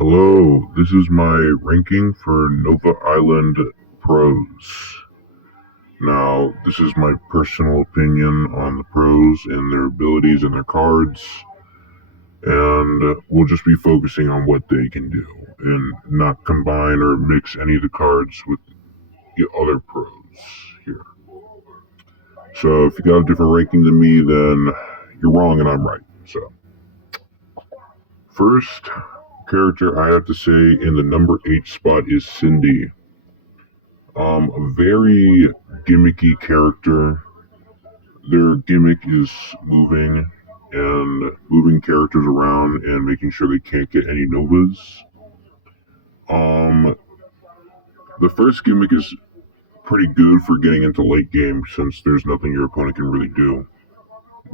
Hello, this is my ranking for Nova Island pros. Now, this is my personal opinion on the pros and their abilities and their cards, and we'll just be focusing on what they can do and not combine or mix any of the cards with the other pros here. So, if you got a different ranking than me, then you're wrong and I'm right. So, first character I have to say in the number 8 spot is Cindy. A very gimmicky character. Their gimmick is moving characters around and making sure they can't get any novas. Um, the first gimmick is pretty good for getting into late game since there's nothing your opponent can really do.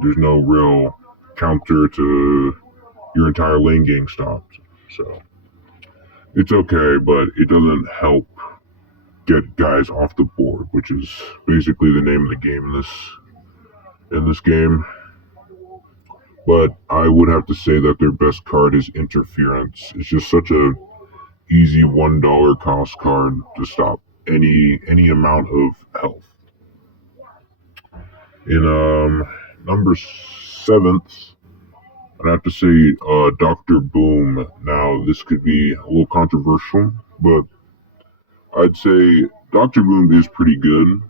There's no real counter to your entire lane game stopped. So it's okay, but it doesn't help get guys off the board, which is basically the name of the game in this game. But I would have to say that their best card is Interference. It's just such a easy $1 cost card to stop any amount of health. In number seventh, I'd have to say Doctor Boom. Now this could be a little controversial, but I'd say Doctor Boom is pretty good.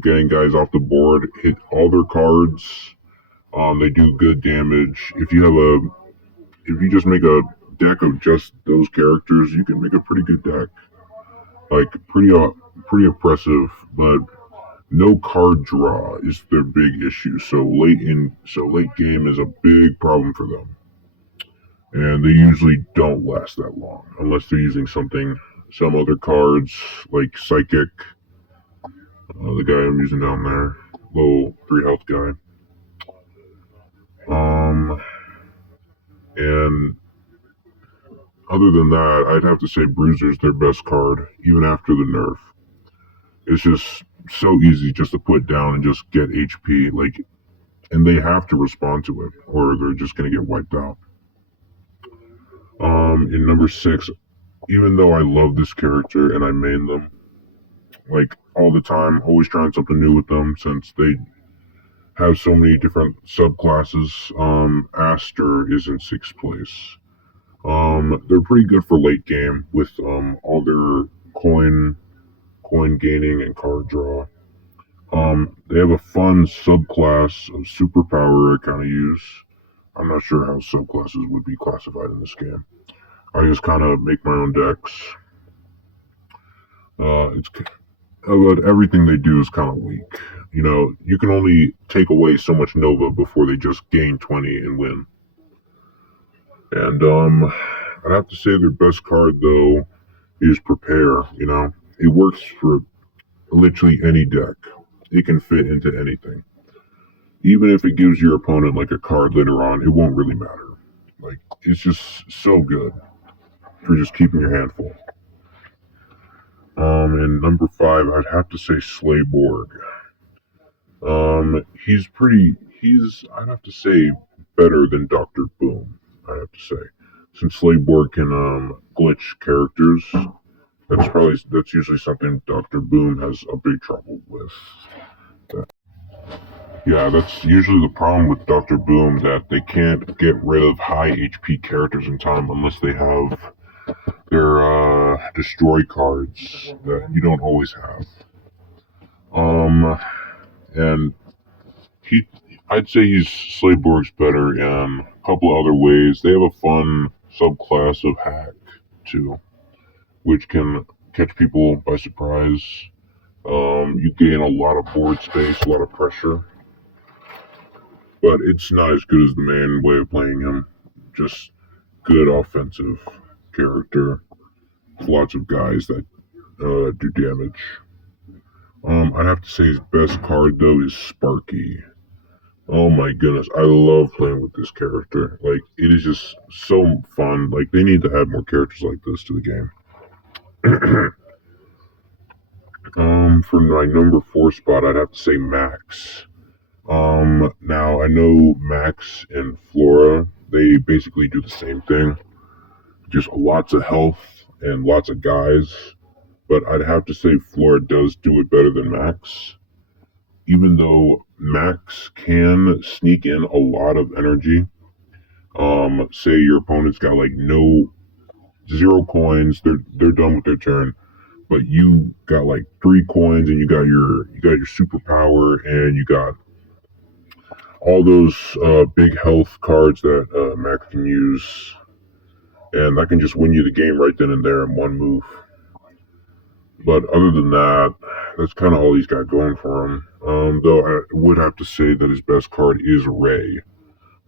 Getting guys off the board, hit all their cards. They do good damage. If you just make a deck of just those characters, you can make a pretty good deck. Like pretty oppressive, but no card draw is their big issue. So late game is a big problem for them, and they usually don't last that long unless they're using some other cards like Psychic, the guy I'm using down there, low 3 health guy. And other than that, I'd have to say Bruiser's their best card, even after the nerf. It's just so easy just to put down and just get HP, and they have to respond to it, or they're just gonna get wiped out. In number 6, even though I love this character and I main them, all the time, always trying something new with them since they have so many different subclasses. Aster is in 6th place. They're pretty good for late game with all their coin gaining and card draw. They have a fun subclass of superpower I kind of use. I'm not sure how subclasses would be classified in this game. I just kind of make my own decks. But everything they do is kind of weak. You know, you can only take away so much Nova before they just gain 20 and win. And I'd have to say their best card though is Prepare. You know, it works for literally any deck. It can fit into anything. Even if it gives your opponent like a card later on, it won't really matter. It's just so good for just keeping your hand full. And number 5, I'd have to say Slayborg. I'd have to say better than Dr. Boom, I have to say. Since Slayborg can glitch characters, that's usually something Dr. Boom has a big trouble with. Yeah, that's usually the problem with Dr. Boom, that they can't get rid of high HP characters in time unless they have their destroy cards that you don't always have. And I'd say Slayborg's better in a couple of other ways. They have a fun subclass of hack too, which can catch people by surprise. You gain a lot of board space, a lot of pressure, but it's not as good as the main way of playing him. Just good offensive character, lots of guys that do damage. I'd have to say his best card though is Sparky. Oh my goodness, I love playing with this character. It is just so fun. They need to add more characters like this to the game. For my number 4 spot, I'd have to say Max. Now I know Max and Flora, they basically do the same thing. just lots of health and lots of guys. But I'd have to say Flora does do it better than Max, even though Max can sneak in a lot of energy. Say your opponent's got like no 0 coins, they're done with their turn, but you got like 3 coins and you got your superpower and you got all those big health cards that Max can use, and that can just win you the game right then and there in one move. But other than that, that's kind of all he's got going for him. Though I would have to say that his best card is Ray.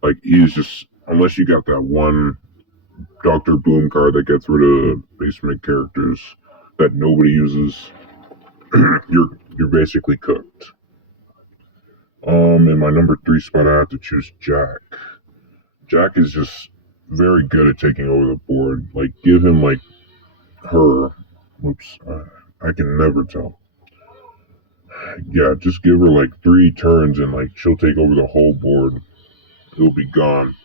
Like, he's just, unless you got that one Dr. Boom card that gets rid of basement characters that nobody uses, you're basically cooked. In my number 3 spot, I have to choose Jack. Jack is just very good at taking over the board. Like, give him like her. Whoops, I can never tell. Yeah, just give her like 3 turns and like she'll take over the whole board. It'll be gone.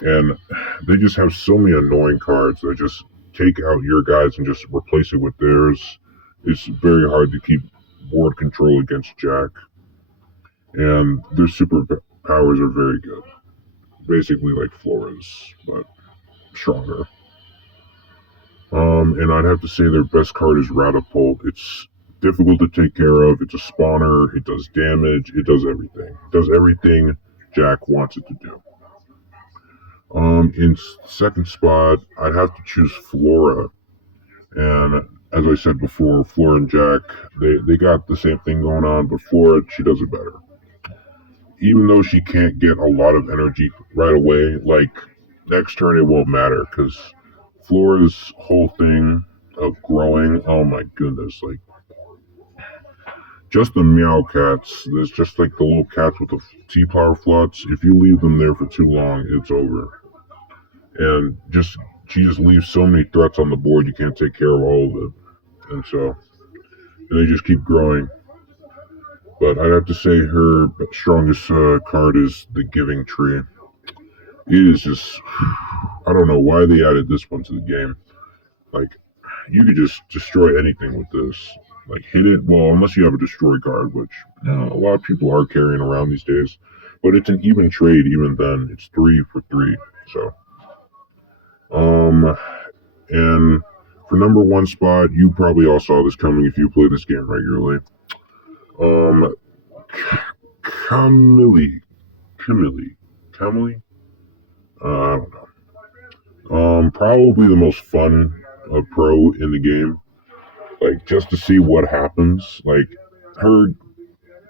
And they just have so many annoying cards that just take out your guys and just replace it with theirs. It's very hard to keep board control against Jack. And their superpowers are very good. Basically like Flora's, but stronger. And I'd have to say their best card is Ratapult. It's difficult to take care of. It's a spawner. It does damage. It does everything. It does everything Jack wants it to do. In second spot, I'd have to choose Flora. And as I said before, Flora and Jack, they got the same thing going on, but Flora, she does it better. Even though she can't get a lot of energy right away, like next turn it won't matter, because Flora's whole thing of growing, oh my goodness, like just the meow cats, there's just like the little cats with the T-power flots, if you leave them there for too long, it's over. And she just leaves so many threats on the board, you can't take care of all of it. And so they just keep growing. But I'd have to say her strongest card is the Giving Tree. It is just, I don't know why they added this one to the game. Like, you could just destroy anything with this. Like, hit it, well, unless you have a destroy card, which a lot of people are carrying around these days. But it's an even trade even then. It's 3 for 3. So, and for number 1 spot, you probably all saw this coming if you play this game regularly. Camille. I don't know. Probably the most fun pro in the game. Like, just to see what happens. Like, her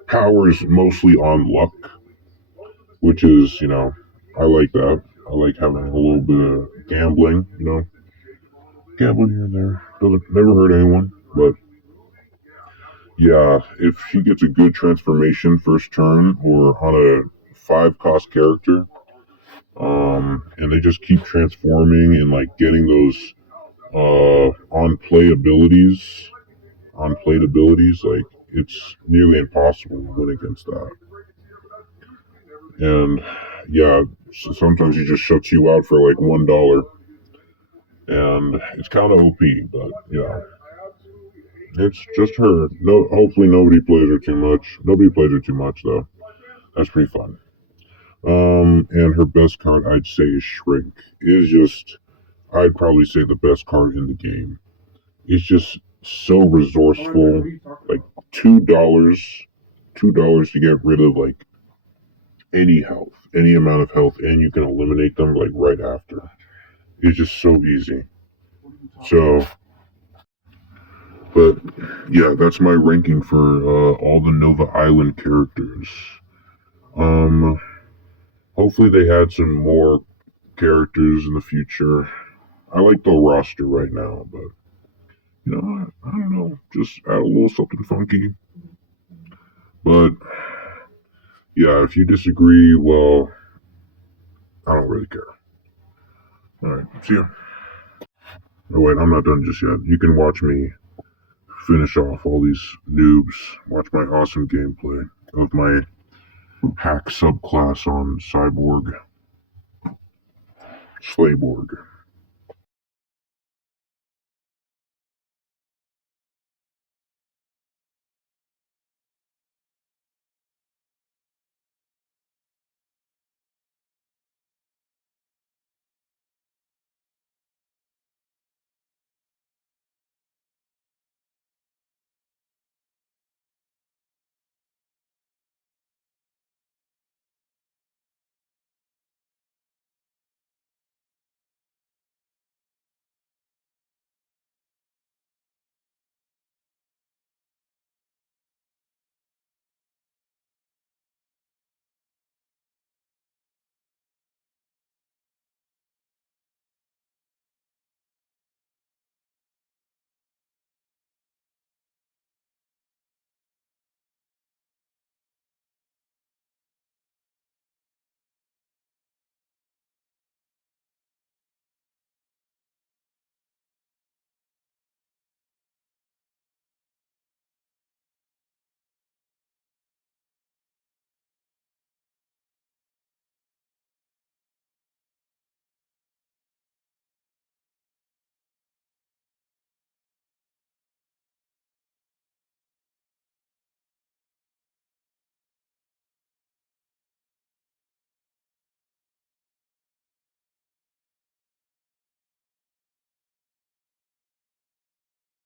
power is mostly on luck, which is, I like that. I like having a little bit of gambling, Gambling here and there. Doesn't never hurt anyone, but yeah, if she gets a good transformation first turn or on a 5-cost character, and they just keep transforming and like getting those on-plate abilities, like it's nearly impossible to win against that. And yeah, so sometimes he just shuts you out for like $1, and it's kind of OP, but yeah. It's just her. No, hopefully nobody plays her too much. Nobody plays her too much though. That's pretty fun. And her best card, I'd say, is Shrink. I'd probably say the best card in the game. It's just so resourceful. Like $2 to get rid of like any health, any amount of health, and you can eliminate them like right after. It's just so easy. So, but yeah, that's my ranking for all the Nova Island characters. Hopefully they had some more characters in the future. I like the roster right now, but I don't know, just add a little something funky. But yeah, if you disagree, well, I don't really care. Alright, see ya. Oh wait, I'm not done just yet. You can watch me finish off all these noobs. Watch my awesome gameplay of my hack subclass on Cyborg. Slayborg.